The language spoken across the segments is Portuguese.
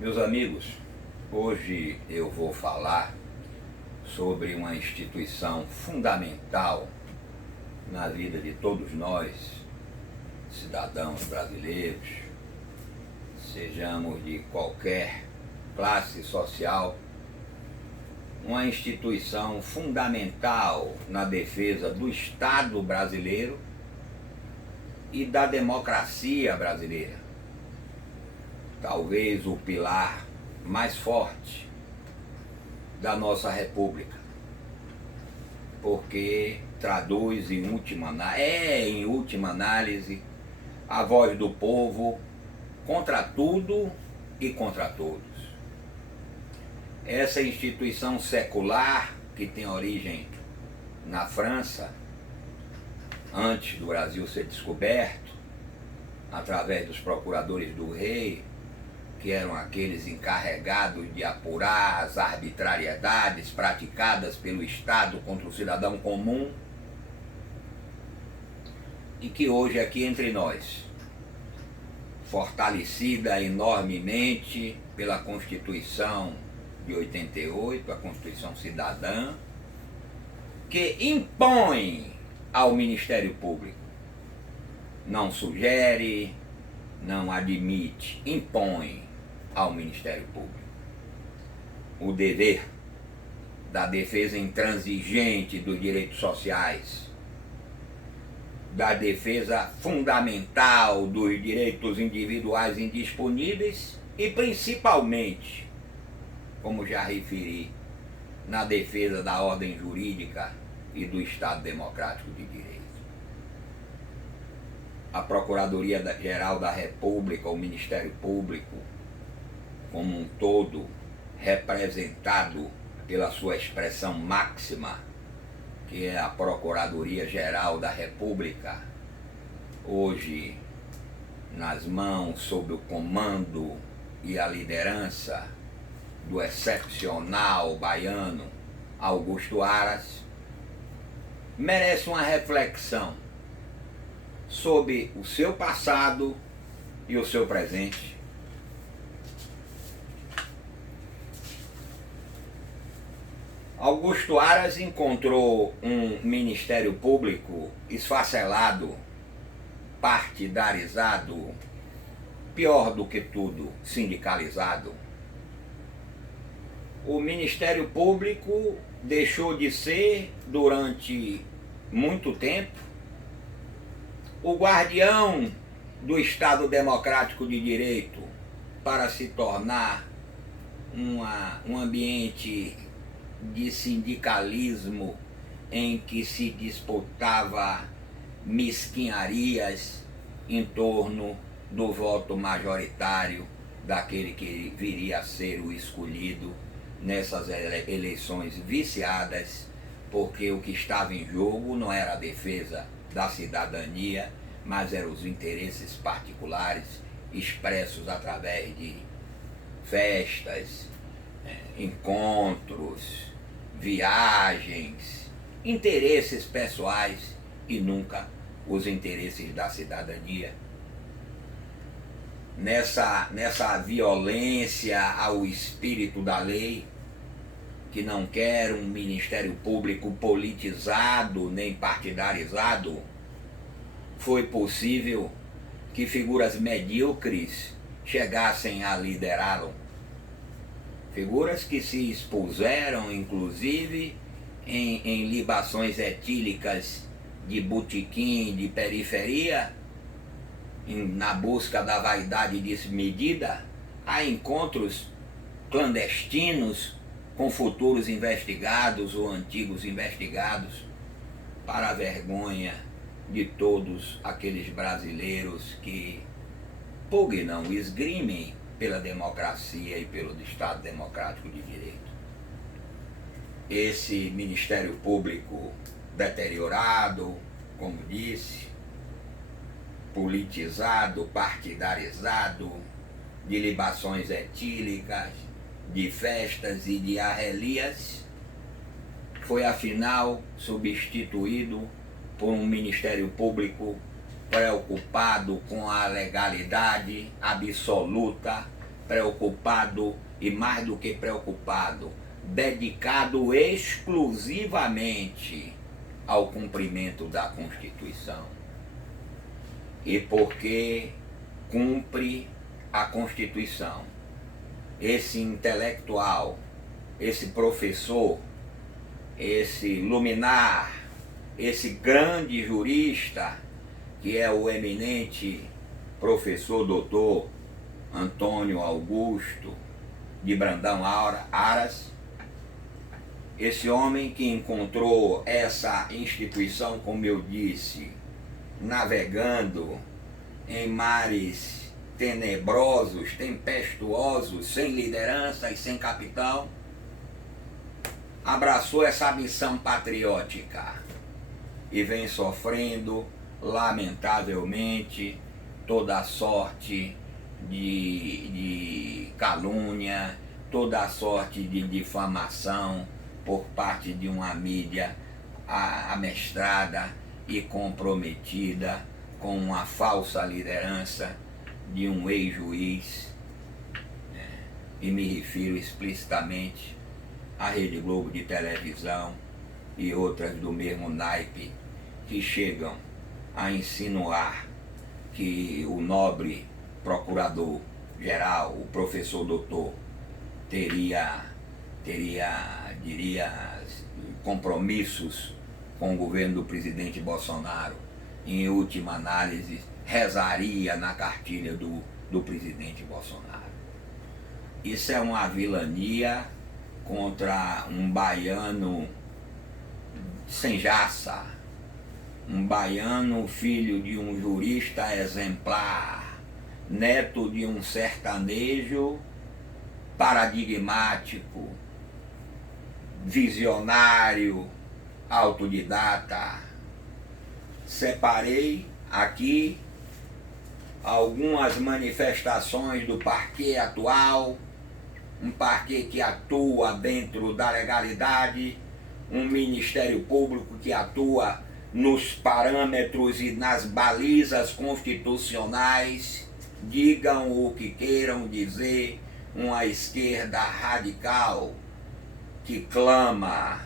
Meus amigos, hoje eu vou falar sobre uma instituição fundamental na vida de todos nós, cidadãos brasileiros, sejamos de qualquer classe social, uma instituição fundamental na defesa do Estado brasileiro e da democracia brasileira. Talvez o pilar mais forte da nossa república, porque traduz em última análise a voz do povo contra tudo e contra todos. Essa instituição secular, que tem origem na França, antes do Brasil ser descoberto, através dos procuradores do rei, que eram aqueles encarregados de apurar as arbitrariedades praticadas pelo Estado contra o cidadão comum, e que hoje aqui entre nós, fortalecida enormemente pela Constituição de 88, a Constituição Cidadã, que impõe ao Ministério Público, não sugere, não admite, impõe ao Ministério Público o dever da defesa intransigente dos direitos sociais, da defesa fundamental dos direitos individuais indisponíveis e principalmente, como já referi, na defesa da ordem jurídica e do Estado Democrático de Direito. A Procuradoria-Geral da República, o Ministério Público, como um todo, representado pela sua expressão máxima, que é a Procuradoria-Geral da República, hoje nas mãos, sob o comando e a liderança do excepcional baiano Augusto Aras, merece uma reflexão sobre o seu passado e o seu presente. Augusto Aras encontrou um Ministério Público esfacelado, partidarizado, pior do que tudo, sindicalizado. O Ministério Público deixou de ser, durante muito tempo, o guardião do Estado Democrático de Direito, para se tornar um ambiente de sindicalismo em que se disputava mesquinharias em torno do voto majoritário daquele que viria a ser o escolhido nessas eleições viciadas, porque o que estava em jogo não era a defesa da cidadania, mas eram os interesses particulares expressos através de festas, encontros, viagens, interesses pessoais e nunca os interesses da cidadania. Nessa violência ao espírito da lei, que não quer um Ministério Público politizado nem partidarizado, foi possível que figuras medíocres chegassem a liderá-lo. Figuras que se expuseram, inclusive, em libações etílicas de botequim, de periferia, na busca da vaidade desmedida, a encontros clandestinos com futuros investigados ou antigos investigados, para a vergonha de todos aqueles brasileiros que pugnam, esgrimem pela democracia e pelo Estado Democrático de Direito. Esse Ministério Público deteriorado, como disse, politizado, partidarizado, de libações etílicas, de festas e de arrelias, foi afinal substituído por um Ministério Público preocupado com a legalidade absoluta, preocupado e mais do que preocupado, dedicado exclusivamente ao cumprimento da Constituição. E porque cumpre a Constituição, esse intelectual, esse professor, esse luminar, esse grande jurista, que é o eminente professor doutor Antônio Augusto de Brandão Aras, esse homem que encontrou essa instituição, como eu disse, navegando em mares tenebrosos, tempestuosos, sem liderança e sem capitão, abraçou essa missão patriótica e vem sofrendo, lamentavelmente, toda a sorte de calúnia, toda a sorte de difamação por parte de uma mídia amestrada e comprometida com uma falsa liderança de um ex-juiz, e me refiro explicitamente à Rede Globo de televisão e outras do mesmo naipe, que chegam a insinuar que o nobre procurador-geral, o professor doutor, diria, compromissos com o governo do presidente Bolsonaro. Em última análise, rezaria na cartilha do presidente Bolsonaro. Isso é uma vilania contra um baiano sem jaça, um baiano filho de um jurista exemplar, neto de um sertanejo paradigmático, visionário, autodidata. Separei aqui algumas manifestações do parquê atual, um parquê que atua dentro da legalidade, um Ministério Público que atua nos parâmetros e nas balizas constitucionais, digam o que queiram dizer, uma esquerda radical que clama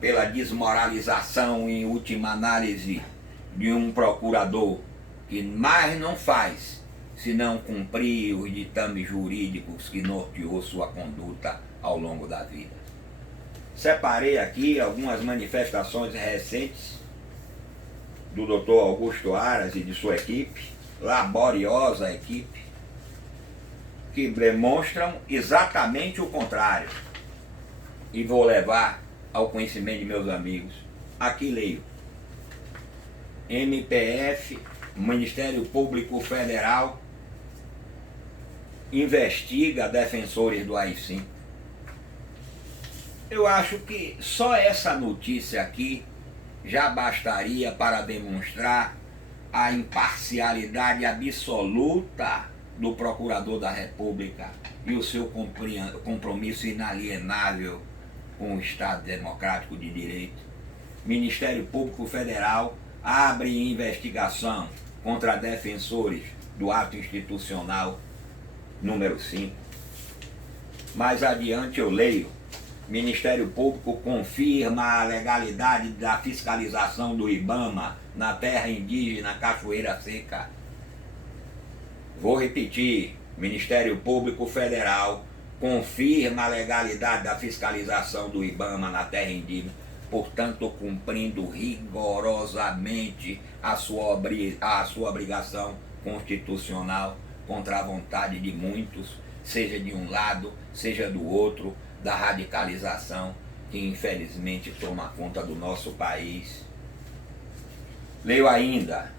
pela desmoralização, em última análise, de um procurador que mais não faz senão cumprir os ditames jurídicos que norteou sua conduta ao longo da vida. Separei aqui algumas manifestações recentes do Dr. Augusto Aras e de sua equipe, laboriosa equipe, que demonstram exatamente o contrário. E vou levar ao conhecimento de meus amigos. Aqui leio: MPF, Ministério Público Federal, investiga defensores do AI-5. Eu acho que só essa notícia aqui já bastaria para demonstrar a imparcialidade absoluta do Procurador da República e o seu compromisso inalienável com o Estado Democrático de Direito. Ministério Público Federal abre investigação contra defensores do ato institucional número 5. Mais adiante eu leio: Ministério Público confirma a legalidade da fiscalização do IBAMA na terra indígena Cachoeira Seca. Vou repetir: Ministério Público Federal confirma a legalidade da fiscalização do IBAMA na terra indígena, portanto cumprindo rigorosamente a sua obrigação constitucional contra a vontade de muitos, seja de um lado, seja do outro, da radicalização que infelizmente toma conta do nosso país. Leio ainda: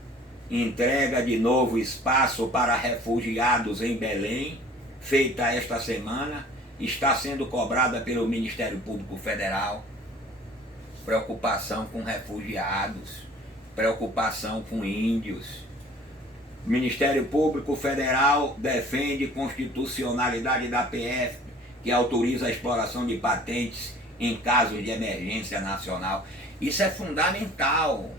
entrega de novo espaço para refugiados em Belém, feita esta semana, está sendo cobrada pelo Ministério Público Federal. Preocupação com refugiados, preocupação com índios. Ministério Público Federal defende constitucionalidade da PF, que autoriza a exploração de patentes em casos de emergência nacional. Isso é fundamental.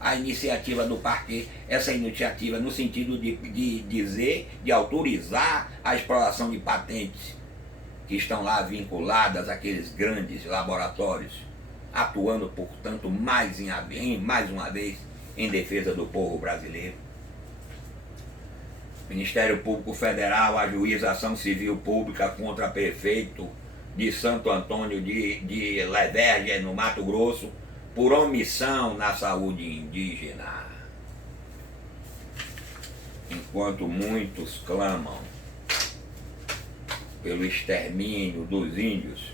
a iniciativa do parquê, essa iniciativa no sentido de dizer, de autorizar a exploração de patentes que estão lá vinculadas àqueles grandes laboratórios, atuando, portanto, mais uma vez em defesa do povo brasileiro. Ministério Público Federal ajuiza ação civil pública contra prefeito de Santo Antônio de Leverge, no Mato Grosso, por omissão na saúde indígena. Enquanto muitos clamam pelo extermínio dos índios,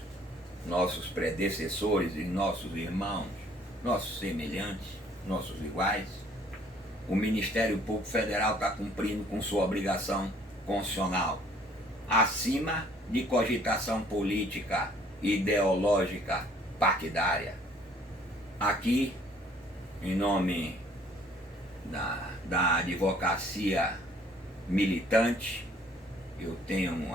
nossos predecessores e nossos irmãos, nossos semelhantes, nossos iguais, o Ministério Público Federal está cumprindo com sua obrigação constitucional, acima de cogitação política, ideológica, partidária. Aqui, em nome da advocacia militante, eu tenho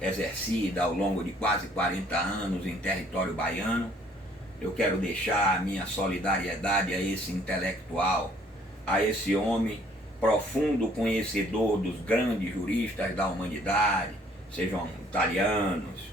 exercida ao longo de quase 40 anos em território baiano. Eu quero deixar a minha solidariedade a esse intelectual, a esse homem profundo conhecedor dos grandes juristas da humanidade, sejam italianos,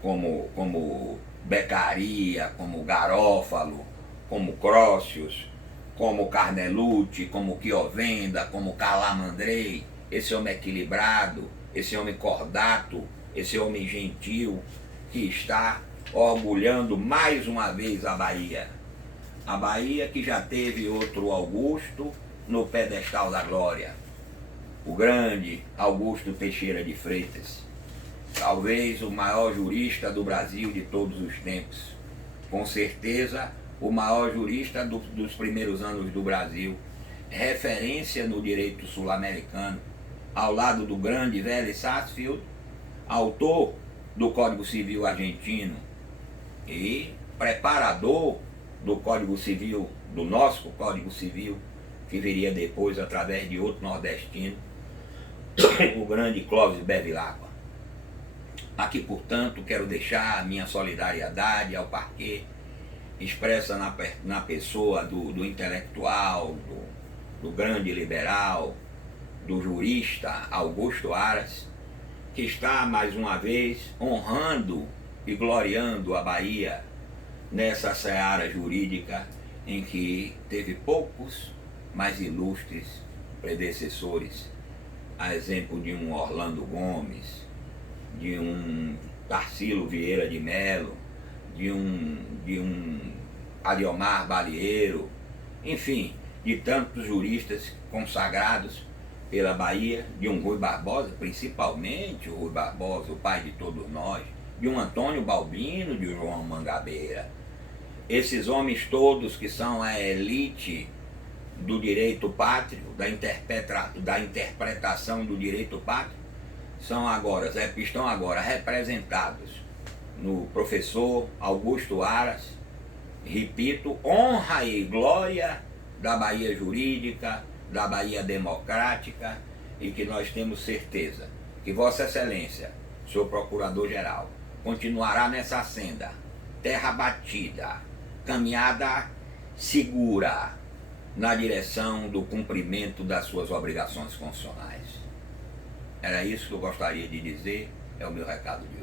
como Beccaria, como Garofalo, como Crossius, como Carnelucci, como Chiovenda, como Calamandrei, esse homem equilibrado, esse homem cordato, esse homem gentil, que está orgulhando mais uma vez a Bahia. A Bahia que já teve outro Augusto no pedestal da glória, o grande Augusto Teixeira de Freitas, talvez o maior jurista do Brasil de todos os tempos, com certeza o maior jurista dos primeiros anos do Brasil, referência no direito sul-americano, ao lado do grande Vélez Sarsfield, autor do Código Civil argentino e preparador do Código Civil, do nosso Código Civil, que viria depois através de outro nordestino, o grande Clóvis Bevilacqua. Aqui, portanto, quero deixar a minha solidariedade ao parquê, expressa na pessoa do intelectual, do grande liberal, do jurista Augusto Aras, que está mais uma vez honrando e gloriando a Bahia nessa seara jurídica em que teve poucos, mas ilustres predecessores, a exemplo de um Orlando Gomes, de um Tarsilo Vieira de Melo, de um Aliomar Balieiro, enfim, de tantos juristas consagrados pela Bahia, de um Rui Barbosa, principalmente o Rui Barbosa, o pai de todos nós, de um Antônio Balbino, de João Mangabeira. Esses homens todos que são a elite do direito pátrio, da interpretação do direito pátrio, estão agora representados no professor Augusto Aras, repito, honra e glória da Bahia jurídica, da Bahia democrática, e que nós temos certeza que Vossa Excelência, senhor Procurador-Geral, continuará nessa senda, terra batida, caminhada segura, na direção do cumprimento das suas obrigações constitucionais. Era isso que eu gostaria de dizer, é o meu recado de hoje.